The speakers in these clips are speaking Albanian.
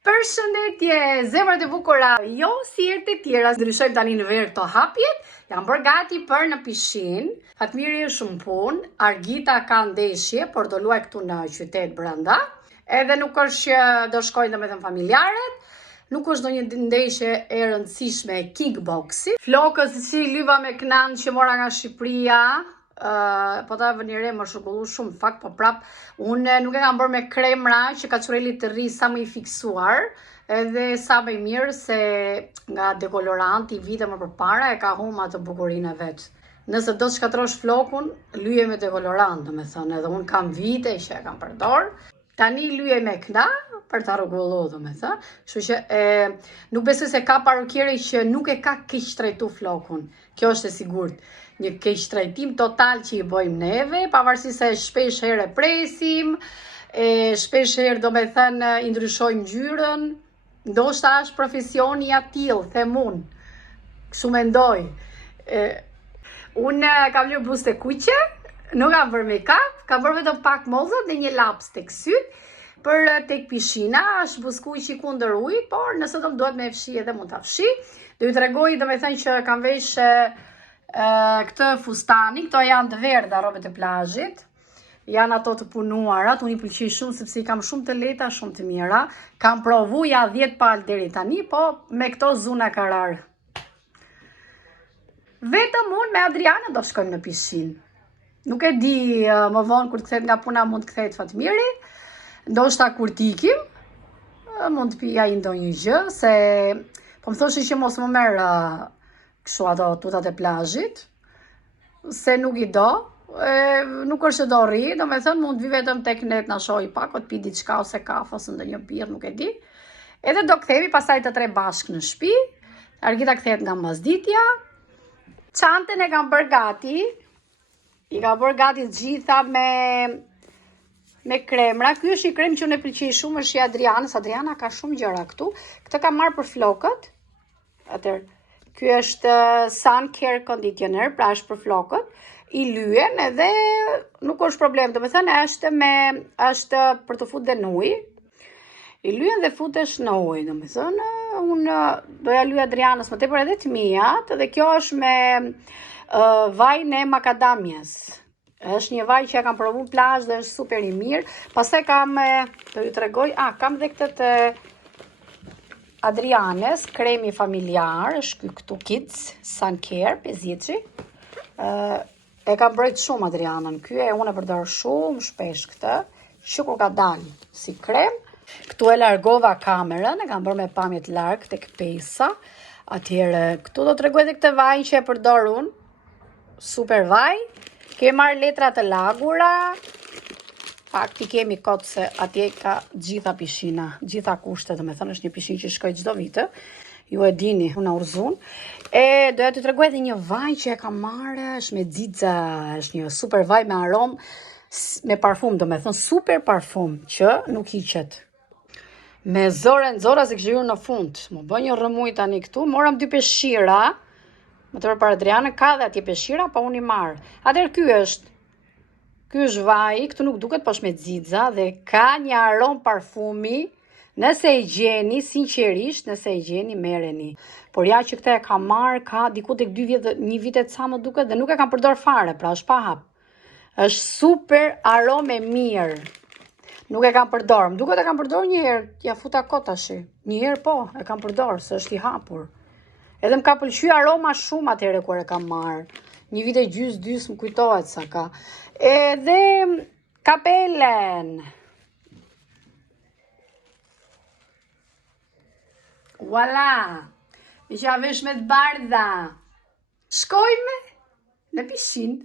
Përshëndetje, zemrat e bukura. Jo si herët e tjera, ndryshojmë tani në verë këto hapjet. Jam bërë gati për në pishin. Fatmiri është shumë punë. Argita ka ndeshje, por do luaj këtu në qytet brenda. Edhe nuk është që do shkojnë domethënë familjarët. Nuk është ndonjë ndeshje e rëndësishme e kickboxit. Flokës që lyva me knan që mora nga Shqipëria. Po ta vënire më shokullu shumë fakt, po prap unë nuk e kam bërë me kremra që kaçureli të rri sa më i fiksuar edhe sa më i mirë se nga dekoloranti vite më përpara e ka humbur atë bukurinë e vet. Nëse do të shkatrosh flokun, lyje me dekolorant, domethënë, edhe unë kam vite që e kam përdor. Tani lyje me kna për ta rregulluar, domethënë. Kështu që nuk besoj se ka parukeri që nuk e ka keq trajtu flokun. Kjo është e sigurt. Një keq trajtim total që i bëjmë neve, pavarësisht se shpesh herë e presim, shpesh herë domethënë i ndryshojmë ngjyrën. Ndoshta është profesioni i atill, them unë. Kështu mendoj. Unë kam lënë buzë kuqe, nuk kam bërë make-up, kam bërë vetëm pak mollë dhe një laps tek syt. Për tek pishina është buzëkuqi kundër ujit, por nëse do më duhet me fshi edhe mund ta fshi. Do ju tregoj domethënë që kam vesh këtë fustani, këto janë të verdha rrobet e plazhit. Janë ato të punuarat, unë i pëlqej shumë sepse i kam shumë të lehta, shumë të mira. Kam provu ja 10 palë deri tani, po me këto zuna karar. Vetëm unë me Adriana do shkojmë në pishin. Nuk e di, më vonë kur të kthehet nga puna mund të kthehet Fatmiri. Ndoshta kur t'ikim, mund të pija ndonjë gjë, se po më thoshin që mos më merr kështu ato tutat e plazhit, se nuk i do, nuk është që do rri, domethënë mund vi vetëm tek net na shohi pak, o të pi diçka ose kafe ose ndonjë birrë, nuk e di. Edhe do kthehemi pastaj të tre bashkë në shtëpi. Argita kthehet nga mbasditja. Çantën e kam bërë gati. I kam bërë gati të gjitha me kremra. Ky është një krem që unë e pëlqej shumë, është i Adrianës. Adriana ka shumë gjëra këtu. Këtë kam marrë për flokët. Atëherë, ky është Sun Care Conditioner, pra është për flokët. I lyen edhe nuk është problem, domethënë është për të futur në ujë. I lyen dhe futesh në ujë, domethënë unë doja lyj Adrianës më tepër edhe të mijat, dhe kjo është me vajin e makadamjes. Është një vaj që e kam provu në plazh dhe është super i mirë. Pastaj kam do ju tregoj, kam edhe këtë të Adrianës, kremi familjar, është këtu Kids Sun Care, 5 vjeçi. E ka brejt shumë Adrianën ky, unë e përdor shumë shpesh këtë, që kur ka dalë si krem. Këtu e largova kamerën, e kam bërë me pamje të largë tek pesa. Atëherë, këtu do t'rregoj edhe këtë vaj që e përdor unë. Super vaj. Ke marrë letra të lagura. Fakti kemi kot se atje ka gjitha pishina, gjitha kushtet, domethënë është një pishin që shkoj çdo vit. Ju e dini, unë urzun. Doja t'ju tregoj edhe një vaj që e kam marrë, është me xixa, është një super vaj me aromë, me parfum, domethënë super parfum që nuk hiqet. Me zora se kishte hyrë në fund. Më bën një rrëmuj tani këtu, morëm 2 peshqira. Më tepër për Adrianën ka dhe atje peshqira, pa unë i marr. Atëherë ky është vaj, këtu nuk duket, po është me xixa dhe ka një aromë parfumi. Nëse e gjeni, sinqerisht, nëse e gjeni, merreni. Por ja që këtë e kam marrë, ka diku tek 2 vjet, 1 vit e ca më duket, dhe nuk e kam përdor fare, pra është pa hap. Është super aromë e mirë. Nuk e kam përdor. Më duket e kam përdor një herë, ja futa kot tash. Një herë po, e kam përdor, se është i hapur. Edhe më ka pëlqyer aroma shumë atëherë kur e kam marrë. Një vit e gjys, 2 më kujtohet sa ka. Edhe kapelen. Voilà. Me që avesh me të bardha. Shkojme në pishin.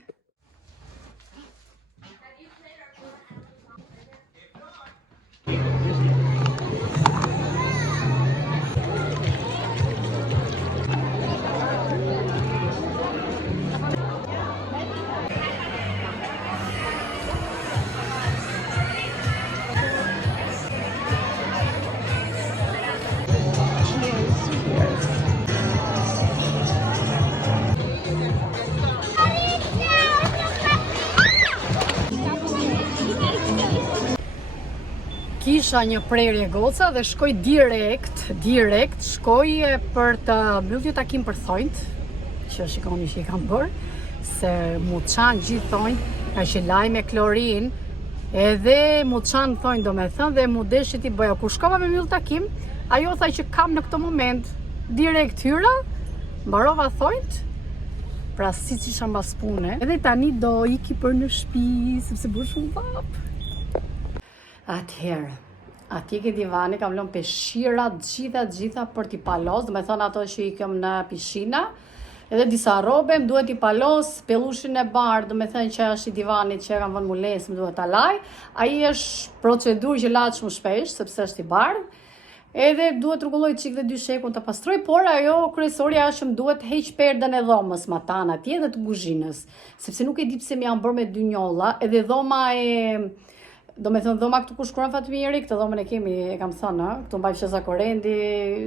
Kisha një prerje goca dhe shkoj direkt shkoj për të mbyllë takim për thonjt, që shikoni që i kam bërë, se mu qanë gjithë thonjt, ka që laj me klorin, edhe mu qanë thonjt do me thënë dhe mu deshit i bëja. Kur shkova me mbyllë takim, ajo thaj që kam në këto moment direkt hyra, mbarova thonjt, pra si që isha mbas pune, edhe tani do iki për në shtëpi, sepse bërë shumë vap. Atëherë, atje ke divani, kam lënë peshqira gjitha për t'i palos, do me thënë ato që i këm në pishina, edhe disa robe, më duhet t'i palos, pelushin e bardh, do me thënë që është i divanit që e kam vënë mules, më duhet t'a laj, ai është procedur që latë shumë shpesh, sepse është i bardh, edhe duhet rregulloj çik dhe 2 shekun të pastroj, por ajo kryesorja është që më duhet heq perdën e dhomës matan atje dhe të kuzhinës, sepse nuk e di pse më janë bërë me 2 njolla, edhe dhoma do me thënë dhoma këtu ku shkruan Fatmiri, këtë dhomën e kemi, e kam thënë, këtu mbaj fshesa korendi,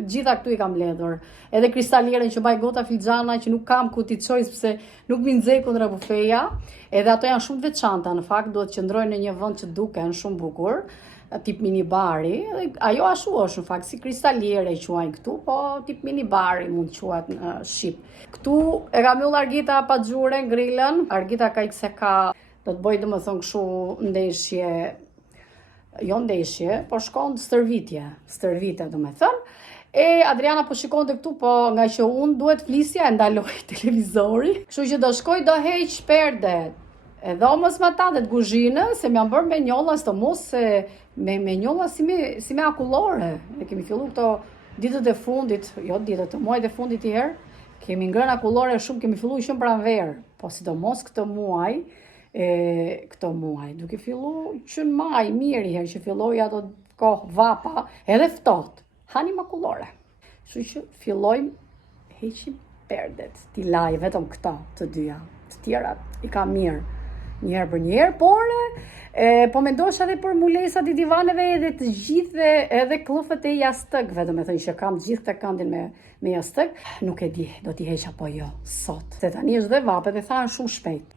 gjitha këtu i kam ledhur. Edhe kristalierën që mbaj gota filxhana që nuk kam ku t'i çoj sepse nuk mi nxej kundra bufeja, edhe ato janë shumë të veçanta, në fakt duhet qëndrojnë në një vend që duken shumë bukur, tip minibari, ajo ashtu është në fakt si kristaliere i quajnë këtu, po tip minibari mund quhet në shqip. Këtu e kam mbyll Argita pa xhure grillën, Argita ka ikse ka do të bëj domethënë kështu ndeshje, jo ndeshje, po shkon stërvitje domethënë. E Adriana po shikonte këtu, po nga që unë duhet flisja e ndaloj televizori. Kështu që do shkoj do heq perdet e dhomës me ta dhe të kuzhinës, se më janë bërë me njolla, së të mos me njolla si me akullore. Ne kemi fillu këto ditët e fundit, jo ditët, muajt e fundit i herë, kemi ngrënë akullore shumë, kemi fillu shumë pranverë, po sidomos këtë muaj, duke fillu që në maj, mirë i herë që filloj ato kohë vapa, edhe ftohtë, hanim akullore. Kështu që fillojmë heqim perdet, t'i laj vetëm këta të dyja, të tjerat i ka mirë, njëherë për njëherë, por po mendosha edhe për mulesat i divaneve edhe të gjithë edhe klëfët e jastëkve, do me thënë që kam gjithë të këndin me jastëk, nuk e di, do t'i heq apo jo, sot. Se tani është dhe vape dhe thanë shumë shpejt.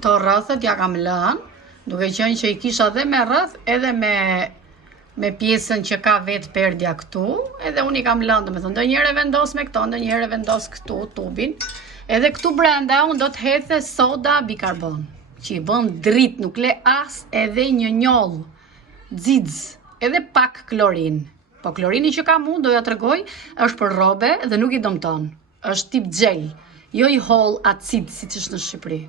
Këto rrëthët ja kam lënë, duke qenë që i kisha dhe me rrëth edhe me pjesën që ka vetë perdja këtu, edhe unë i kam lënë, do me thënë, ndonjëherë vendos me këto, ndonjëherë vendos këtu tubin, edhe këtu brenda unë do të hedhe soda bikarbon, që i bën dritë, nuk le as edhe një njollë, xixh, edhe pak klorin. Po klorini që kam unë, do ja tregoj, është për robe dhe nuk i dëmton, është tip gel, jo i holl acid siç është në Shqipëri.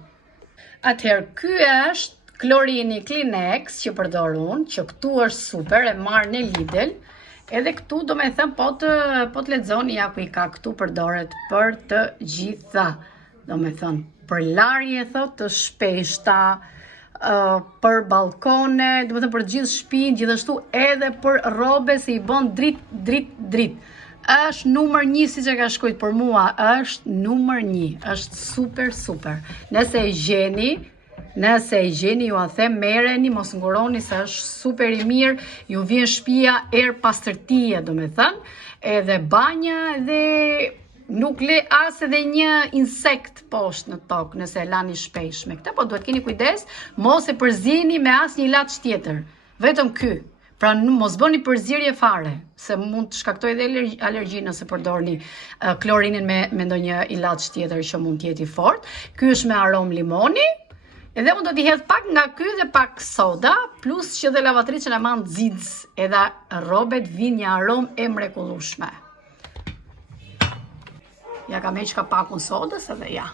Atëherë, ky është klorini Kleenex që përdor unë, që këtu është super, e marrë në Lidl, edhe këtu do me thëmë po të lexoni, ja ku i ka këtu përdoret për të gjitha, do me thëmë, për larje thot të shpeshta, për balkone, do me thëmë për gjithë shtëpinë, gjithashtu edhe për robe se i bën drit. Është numër 1 si që ka shkujt për mua, është numër 1, është super. Nëse e gjeni, ju a them merreni, mos nguroni se është super i mirë, ju vjen shtëpia erë pastërtie, do me thënë, edhe banja dhe nuk le as edhe një insekt poshtë në tokë nëse e lani shpesh me këtë, po duhet keni kujdes, mos e përzini me as një ilaç tjetër, vetëm ky. Pra mos bëni përzierje fare, se mund të shkaktoj edhe alergji nëse përdorni klorinin me ndonjë ilaç tjetër që mund të jetë i fortë. Ky është me aromë limoni, edhe unë do t'i hedh pak nga ky dhe pak soda, plus që dhe lavatricën e man xixh, edhe robet vinë një aromë e mrekullueshme. Ja kam heq ka pakun sodës edhe ja.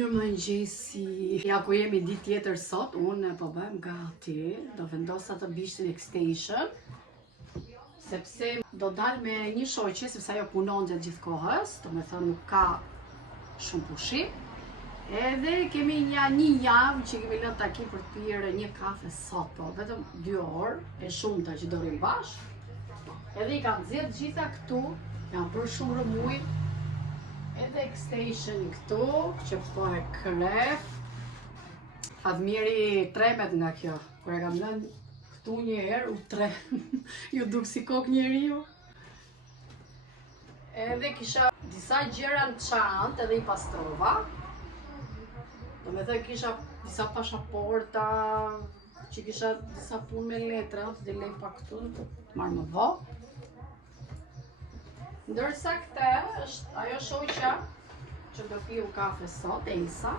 Mirëmëngjesi. Ja ku jemi ditë tjetër sot, unë po bëjmë gati, do vendosa të bishtin extension, sepse do dal me një shoqe, sepse ajo punon gjatë gjithë kohës, do me thënë nuk ka shumë pushim. Edhe kemi një javë që kemi lënë takim për të pirë një kafe sot, po vetëm 2 orë, e shumta që do rrim bashkë. Edhe i kam nxjerrë gjitha këtu, jam bërë shumë rëmuj. Edhe extension këtu, që po e kref. Fatmiri tremet nga kjo. Kur e kam lënë këtu një herë, u trem. Ju duk si kokë njeriu. Edhe kisha disa gjëra në çantë, edhe i pastrova. Do me thënë kisha disa pashaporta, që kisha disa punë me letra, të lej pa këtu, të marrë më vonë. Ndërsa këtë është ajo shoqja që do piu kafe sot, Elsa.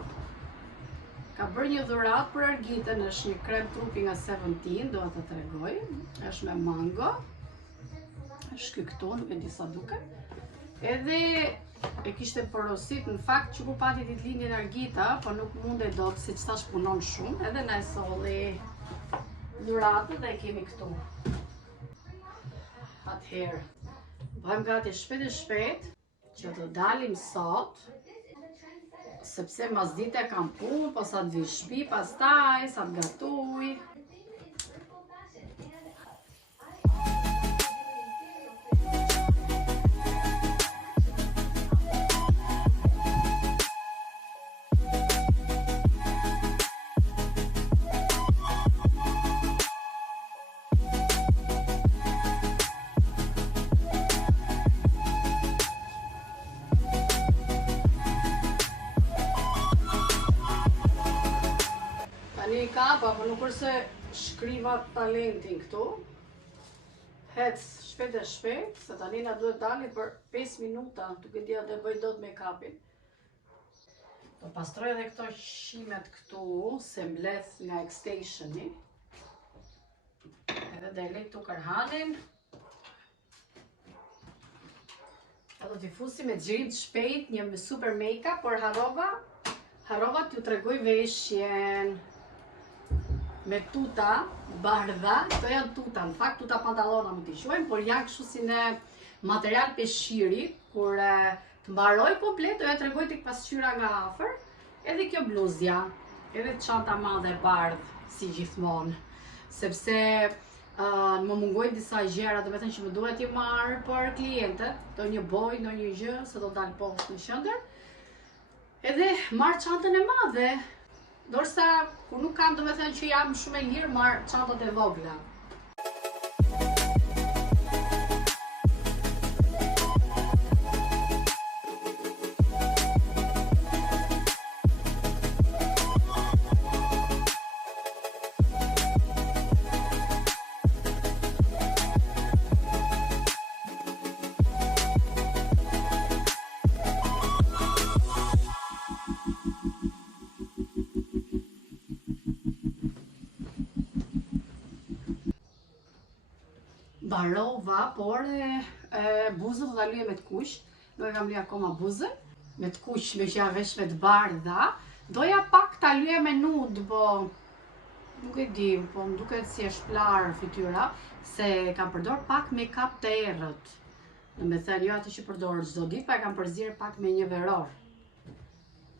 Ka bërë një dhuratë për Argitën, është një krem trupi nga 17, do të tregoj. Është me mango. Është ky këtu, nuk e di sa duket. Edhe e kishte porosit në fakt që ku pati ditëlindjen Argita, po nuk mundej dot se çtash punon shumë, edhe na e solli dhuratën dhe e kemi këtu. Atëherë bëjmë gati shpejt që të dalim sot, sepse mas dite kam punë, po sa të vi shtëpi, pastaj sa të gatuj. Kapa, po nuk është se shkriva talentin këtu. Hec shpejt e shpejt, se tani na duhet dali për 5 minuta, tuk e dia dhe bëj dot make-upin. Do pastroj edhe këto shimet këtu, se mbledh nga extensioni. Edhe dhe lej këtu kërhanin. Edhe do t'i fusi me xhirim të shpejt, një super make-up, por harrova t'ju tregoj veshjen. Me tuta, bardha, këto janë tuta, në fakt tuta pantallona më t'i quajmë, por janë kështu si në material peshqiri, kur të mbaroj komplet, do ja tregoj tek pasqyra nga afër, edhe kjo bluzja, edhe çanta madhe bardh, si gjithmonë, sepse më mungojnë disa gjëra, do të thënë që më duhet i marr për klientët, do një boj, do një gjë, se do dal poshtë në qendër. Edhe marr çantën e madhe. Dorsa, kur nuk kam, do me thënë që jam shumë e lirë, marr çantat e vogla. Barova, por buzën do ta lyej me të kuq. Nuk e kam lyej akoma buzën. Me të kuq, me që ja vesh me të bardha. Doja pak ta lyej me nude, po nuk e di, po më duket si është plar fytyra, se kam përdor pak make-up të errët. Do me thënë jo atë që përdor çdo ditë, pa e kam përzier pak me një veror.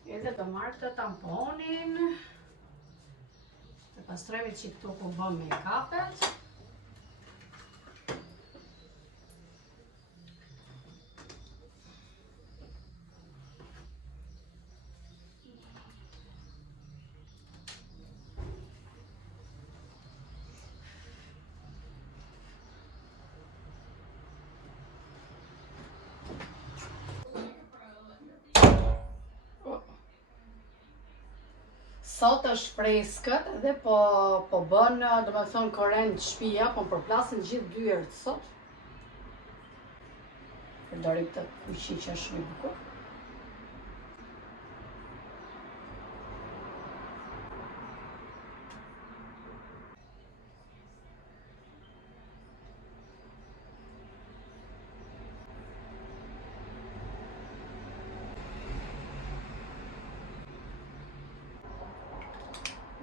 Edhe do marr këtë tamponin. Të pastrojmë që këtu ku bën make-upet. Sot është freskët edhe po bën, do me thonë, korrent shtëpia, po më përplasin gjithë dyert sot. Përdorim këtë kuqi që është shumë i bukur.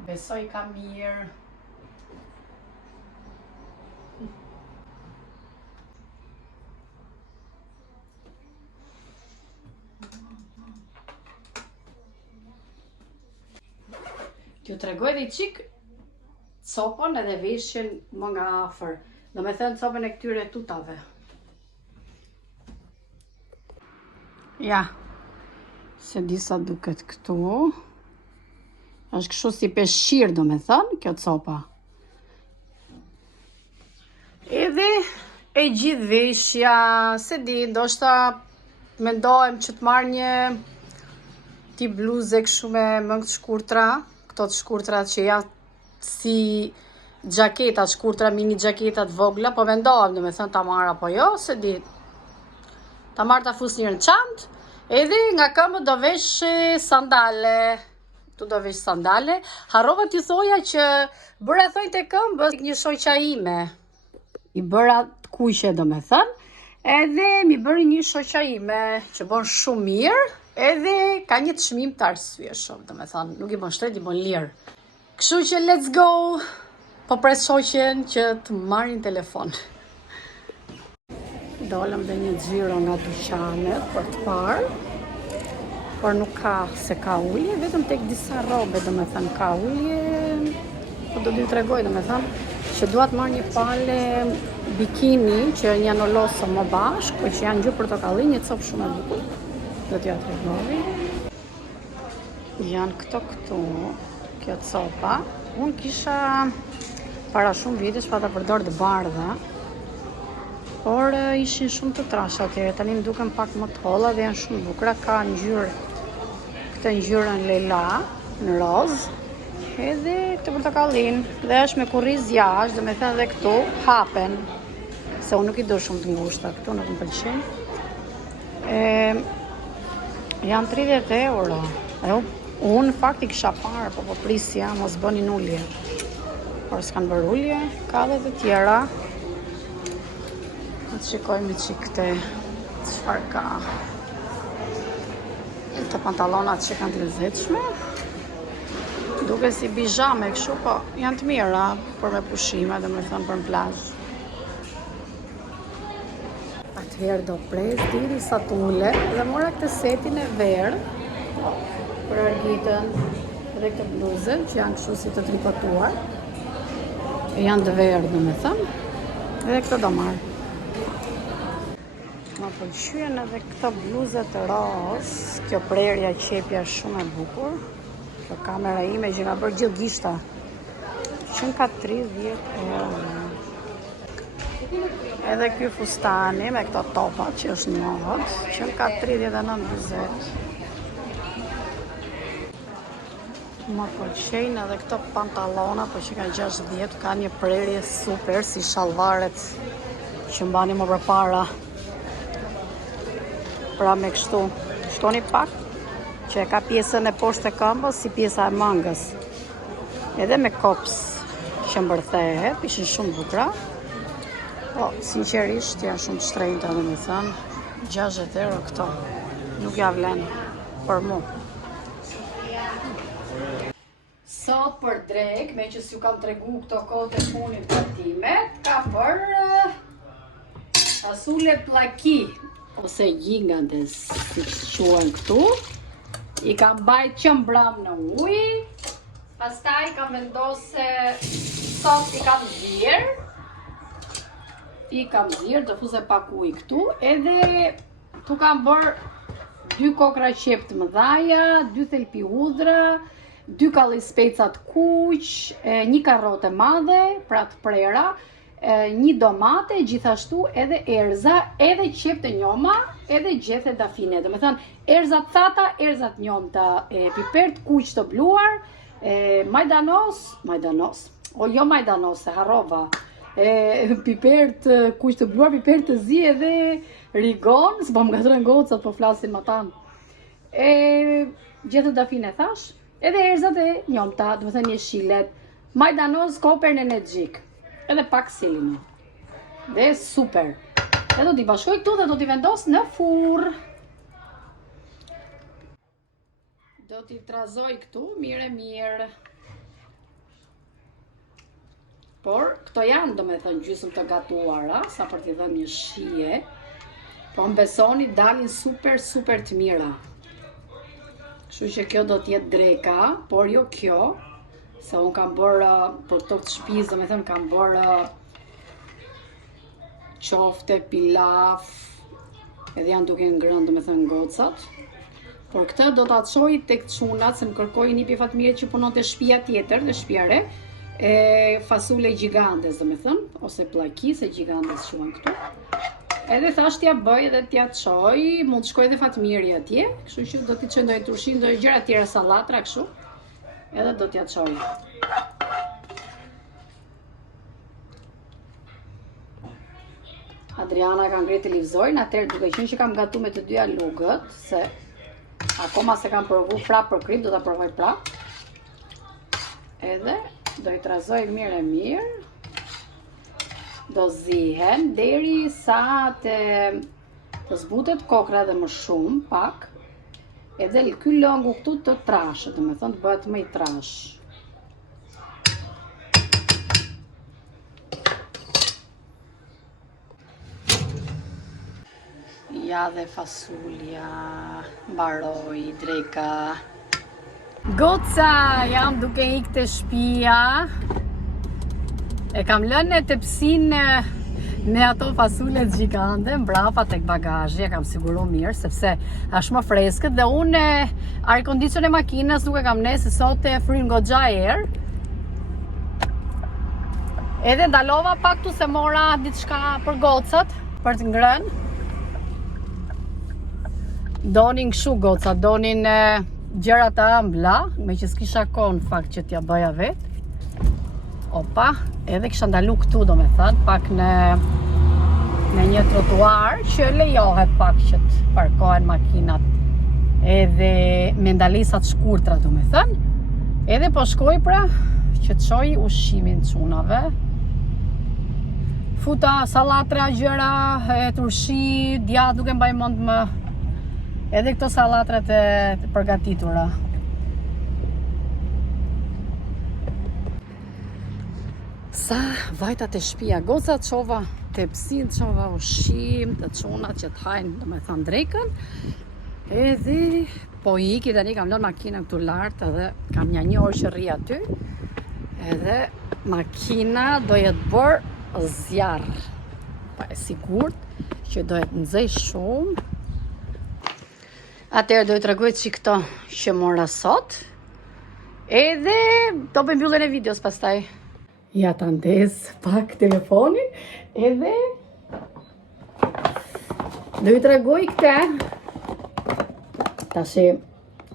Besoj ka mirë. T'ju tregoj dhe i qik copën edhe veshjen më nga afër. Do me thënë copën e këtyre tutave. Ja, se di sa duket këtu. Është kështu si peshqir, do me thënë, kjo copa. Edhe e gjithë veshja, se di, ndoshta mendohem që të marrë një tip bluze kështu me mëngë të shkurtra, këto të shkurtrat që janë si gjaketat shkurtra, mini gjaketat vogla, po mendohem, do me thënë ta marrë apo jo, se di. Ta marrë ta fus njërë në çantë, edhe nga këmbë do vesh sandale. Tu do vesh sandale. Harrova t'ju thoja që bëra thoj të këmbës një shoqja ime. I bëra të kuqe, do me thënë, edhe mi bëri një shoqja ime që bon shumë mirë, edhe ka një të çmim të arsyeshëm, do me thënë, nuk i bon shtret, i bon lirë. Kështu që let's go, po pres shoqen që të marrin telefon. Dolëm dhe një xhiro nga dyqanet për të parë, por nuk ka se ka ullje, vetëm tek disa robe, do me thënë, ka ullje, po do t'ju tregoj, do me thënë, që duat marrë një pale bikini që janë olosë më bashkë, po që janë ngjyrë portokalli, një copë shumë e bukur. Do t'ja tregoj. Janë këto, kjo copa. Unë kisha para shumë vitesh pa ta përdorë të bardha, por ishin shumë të trasha atyre, tani më duken pak më të holla dhe janë shumë bukura, ka ngjyrë, këtë ngjyrën lila, në roz, edhe këtë portokallin, dhe është me kurriz jashtë, do me thënë dhe këtu hapen, se unë nuk i do shumë të ngushta, këtu nuk më pëlqen. Janë 30 euro, unë fakt i kisha parë, po prisja mos bënin ullje, por s'kanë bërë ullje, ka dhe të tjera. Të shikojmë që këte çfarë ka. Të pantalonat që kanë të lezetshme. Duke si bijame kështu, po janë të mira për me pushime, dhe me thënë për në plazh. Atëherë do pres diri sa t'ule dhe mora këtë setin e verë për argitën dhe këtë bluzën që janë kështu si të tripotuar. Janë të verë, dhe me thënë, edhe këtë do marrë. Më pëlqyen edhe këto bluzet roz, kjo prerja qepja shumë e bukur. Kjo kamera ime që nga bërë gjithë gishta. Që ka 30 euro. Edhe ky fustani me këto topat që është një mod, që ka 39,20. Më pëlqejnë edhe këto pantalona, po që ka 60, ka një prerje super si shalvaret që mbani më përpara. Pra me kështu, shtoni pak, që e ka pjesën e poshtë të këmbës si pjesa e mangës. Edhe me kops që mbërthehet, ishin shumë bukura. Po, sinqerisht, janë shumë shtrenjta, dhe me thënë, 60 euro këto. Nuk ja vlen për mu. Sot për drek, me që s'ju kam tregu këto kohët e punit për timet, ka për fasule plaki, ose gigantes, si quhen këtu. I kam bajt që mbram në ujë, pastaj kam vendose, sot i kam zirë, të fuse pak ujë këtu, edhe tu kam bërë 2 kokra qep të mëdhaja, 2 thelpi hudhra, 2 kalli specat kuq, 1 karrote madhe, pra të prera, 1 domate, gjithashtu edhe erza, edhe qep të njoma, edhe gjethe dafine. Do me thënë, erzat thata, erzat njomta, piper të kuq të bluar, majdanos, o jo majdanos, se harrova, piper të kuq të bluar, piper të zi edhe rigon, s'po më gatrojnë gocat, po flasin më tanë. Gjethe dafine thash, edhe erzat e njomta, do me thënë jeshilet, majdanos, koper në energjik. Edhe pak selini. Dhe super. E do t'i bashkoj këtu dhe do t'i vendos në furr. Do t'i trazoj këtu, mirë. Por këto janë domethënë gjysmë të gatuara, sa për t'i dhënë një shije. Po më besoni dalin super të mira. Kështu që kjo do t'jetë dreka, por jo kjo, se unë kam bërë për këto të shtëpisë, domethënë kam bërë qofte, pilaf, edhe janë duke ngrënë domethënë gocat. Por këtë do t'a çoj tek çunat, se më kërkoi nipi Fatmire që punon te shtëpia tjetër, te shtëpia re, e fasule gigantes domethënë, ose pllakise gigantes quhen këtu. Edhe thash t'ja bëj edhe t'ja çoj, mund të shkoj edhe Fatmiri atje, kështu që do t'i çoj ndonjë turshi, ndonjë gjëra tjera, sallatra kështu. Edhe do t'ja çoj. Adriana ka ngritë televizorin, atëherë duke qenë që kam gatuar me të dyja lugët, se akoma se kam provu prapë për krip, do ta provoj prapë. Edhe do i trazoj mirë. Do zihen deri sa të zbutet kokra dhe më shumë, pak. Edhe ky lëngu këtu të trashët, domethënë të bëhet më i trash. Ja dhe fasulja, mbaroi dreka. Goca, jam duke ikë te shtëpia. E kam lënë në tepsinë me ato fasulet gjigante mbrapa tek bagazhi, e kam siguru mirë sepse është më freskët dhe unë air kondicion e makinës nuk e kam ne se sot e fryn goxha erë. Edhe ndalova pak tu se mora diçka për gocat, për të ngrënë. Donin kështu gocat, donin gjëra të ëmbla, me që s'kisha kohë në fakt që t'ja bëja vetë. Opa, edhe kisha ndalu këtu domethënë, pak në një trotuar që lejohet pak që të parkohen makinat edhe me ndalisat shkurtra domethënë. Edhe po shkoj pra që të çoj ushqimin çunave. Futa sallatra, gjëra, turshi, djathtë nuk e mbaj mend më. Edhe këto sallatrat e përgatitura. Sa vajta të shtëpia, goca çova, tepsin çova, ushqim, të çunat që të hajnë domethënë drekën. Edhe po iki tani kam lënë makinën këtu lart edhe kam një orë që rri aty. Edhe makina do jetë bërë zjarr. Pa e sigurt që do jetë nxej shumë. Atëherë do i tregoj çik këto që mora sot. Edhe do bëj mbylljen e videos pastaj. Ja ta ndez pak telefonin, edhe do i tregoj këtë. Tashi,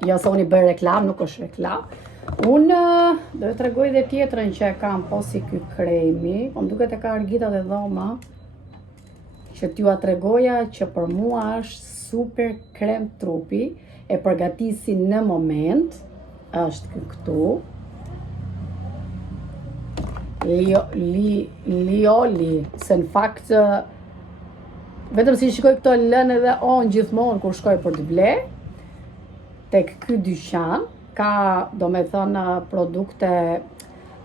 jo se unë i bëj reklam, nuk është reklam. Unë do i tregoj dhe tjetrën që e kam, po si ky kremi, po më duket e ka Argita dhe dhoma, që t'ju a tregoja që për mua është super krem trupi, e përgatisi në moment, është këtu. Lioli, se në fakt vetëm si shikoj këto lënë edhe on gjithmonë kur shkoj për të ble tek ky dyqan, ka domethënë produkte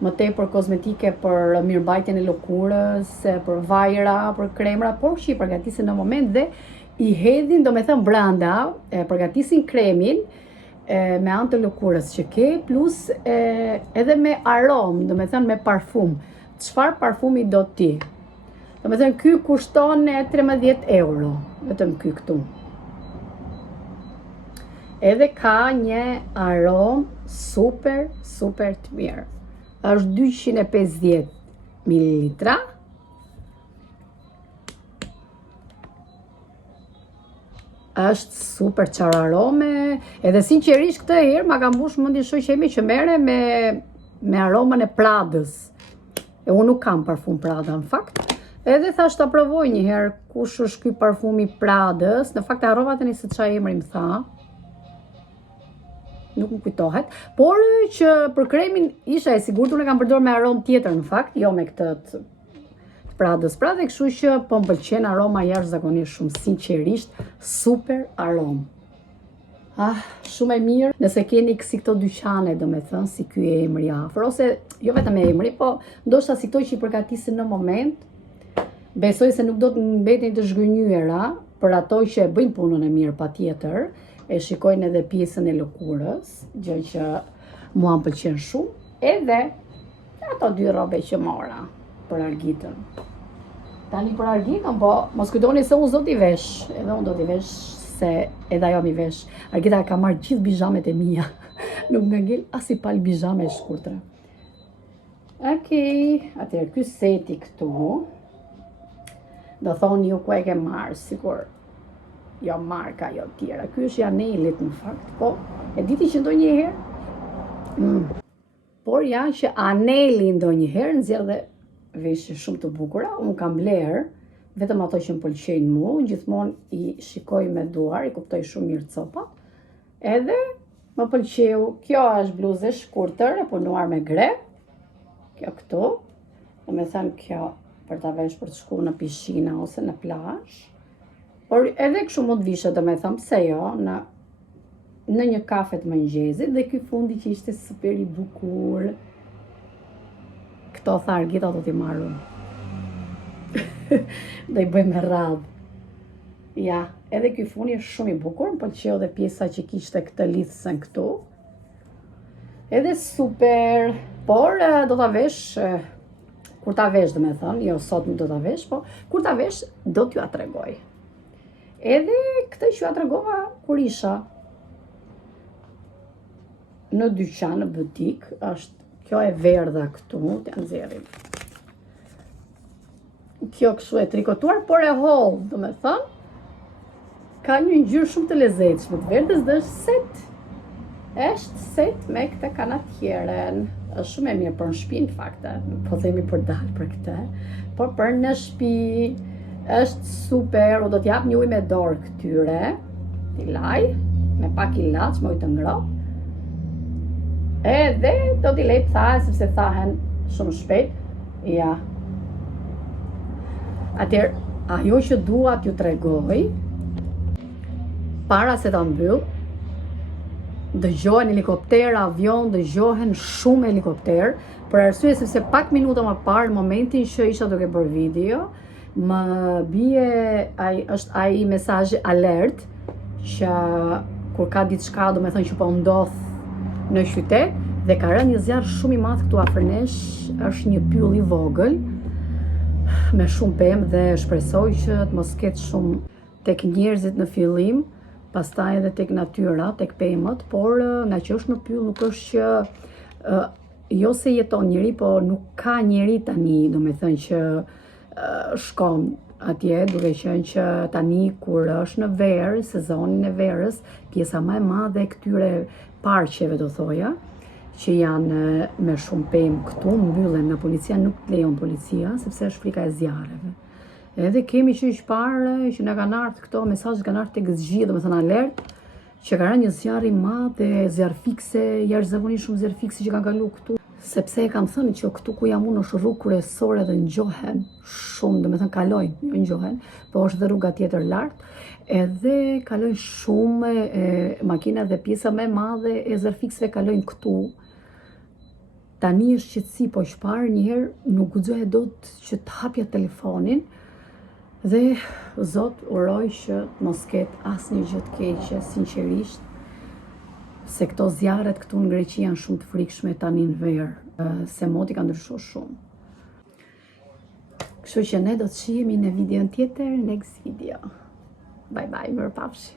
më tepër kozmetike për mirëmbajtjen e lëkurës, për vajra, për kremra, por që i përgatisin në moment dhe i hedhin domethënë brenda, përgatisin kremin me anë të lëkurës që ke, plus edhe me aromë, domethënë me parfum. Çfarë parfumi do ti? Domethënë ky kushton 13 euro, vetëm ky këtu. Edhe ka një aromë super të mirë. Është 250 ml. Është super qarë arome, edhe sinqerisht këtë herë ma ka mbush mendin shoqemi që merre me aromën e Pradës. E unë nuk kam parfum Prada në fakt. Edhe thash ta provoj një herë kush është ky parfumi Pradës. Në fakt harrova tani se çfarë emri më tha. Nuk më kujtohet, por që për kremin isha e sigurt, unë e kam përdorur me aromë tjetër në fakt, jo me këtë të Pradës, kështu që po më pëlqen aroma jashtëzakonisht shumë, sinqerisht super aromë. Shumë e mirë nëse keni si këto dyqane, do me thënë, si ky emri afër, ose jo vetëm emri, po ndoshta si këto që i përgatisin në moment, besoj se nuk do të mbetin të zhgënjyera për ato që e bëjnë punën e mirë patjetër, e shikojnë edhe pjesën e lëkurës, gjë që mua më pëlqen shumë, edhe ato 2 rrobe që mora për Argitën. Tani për Argitën, po mos kujtoni se unë do t'i vesh, edhe unë do t'i vesh se edhe ajo mi vesh. Argita ka marrë gjithë bijamet e mia. Nuk nga ngel as i pal bijame e shkurtra. Okej, atëherë ky seti këtu. Do thoni ju ku e ke marrë, sikur jo marka, jo tjera. Ky është i anelit në fakt, po e diti që ndonjëherë. Por ja që aneli ndonjëherë nxjerr dhe veshje shumë të bukura. Unë kam bler vetëm ato që më pëlqejnë mua, gjithmonë i shikoj me duar, i kuptoj shumë mirë copa. Edhe më pëlqeu, kjo është bluzë e shkurtër, e punuar me gre. Kjo këtu, do me thënë kjo për ta vesh për të shkuar në pishina ose në plazh. Por edhe kështu mund të vishet, do me thënë pse jo, në një kafe të mëngjesit, dhe ky fundi që ishte super i bukur. Këto tha Argita do t'i marrë. Do i bëjmë me radhë. Ja, edhe ky funi është shumë i bukur, më pëlqeu dhe pjesa që kishte këtë lidhsen këtu. Edhe super, por do ta vesh, kur ta vesh do me thënë, jo sot nuk do ta vesh, po kur ta vesh do t'ju a tregoj. Edhe këtë që ju a tregova kur isha në dyqan, në butik, është kjo e verdha këtu, t'ja nxjerrim. Kjo kështu e trikotuar, por e holl, do me thënë, ka një ngjyrë shumë të lezetshme të verdhës dhe është set. Është set me këtë kanatjeren. Është shumë e mirë për në shtëpi në fakt, po themi për dalë për këtë, por për në shtëpi është super. U do t'jap një ujë me dorë këtyre, t'i laj, me pak ilaç, me ujë të ngrohtë. Edhe do t'i lej thahe, sepse thahen shumë shpejt. Ja. Atëherë, ajo që dua t'ju tregoj, para se ta mbyll, dëgjohen helikopter, avion, dëgjohen shumë helikopter, për arsye sepse pak minuta më parë, në momentin që isha duke bërë video, më bie është ai mesazhi alert, që kur ka diçka, do me thënë që po ndodh në qytet, dhe ka rënë një zjarr shumë i madh këtu afër nesh, është një pyll i vogël me shumë pemë dhe shpresoj që të mos ketë shumë tek njerëzit në fillim, pastaj edhe tek natyra, tek pemët, por nga që është në pyll nuk është që jo se jeton njeri, po nuk ka njeri tani, do me thënë që shkon atje, duke qenë që tani kur është në verë, sezonin e verës, pjesa më e madhe e këtyre parqeve, do thoja, që janë me shumë pemë këtu, mbyllen nga policia, nuk lejon policia, sepse është frika e zjarreve. Edhe kemi që ish parë, që na kanë ardhur këto mesazhe, kanë ardhur tek zgjidhje, do me thënë alert, që ka rënë një zjarr i madh dhe zjarr fikse, jashtëzakonisht shumë zjarr fikse që kanë kaluar këtu. Sepse e kam thënë që këtu ku jam unë është rrugë kryesore dhe ngjohen shumë, do me thënë kalojnë, jo ngjohen, po është dhe rruga tjetër lart, edhe kalojnë shumë makina dhe pjesa më e madhe e zjarrfikseve kalojnë këtu. Tani është qetësi, po shparë njëherë nuk guxohej dot që të hapja telefonin, dhe Zot uroj që mos ketë asnjë gjë të keqe, sinqerisht, se këto zjarret këtu në Greqi janë shumë të frikshme tani në verë, se moti ka ndryshuar shumë. Kështu që ne do të shihemi në videon tjetër, next video. Bye bye, mirëpafshi.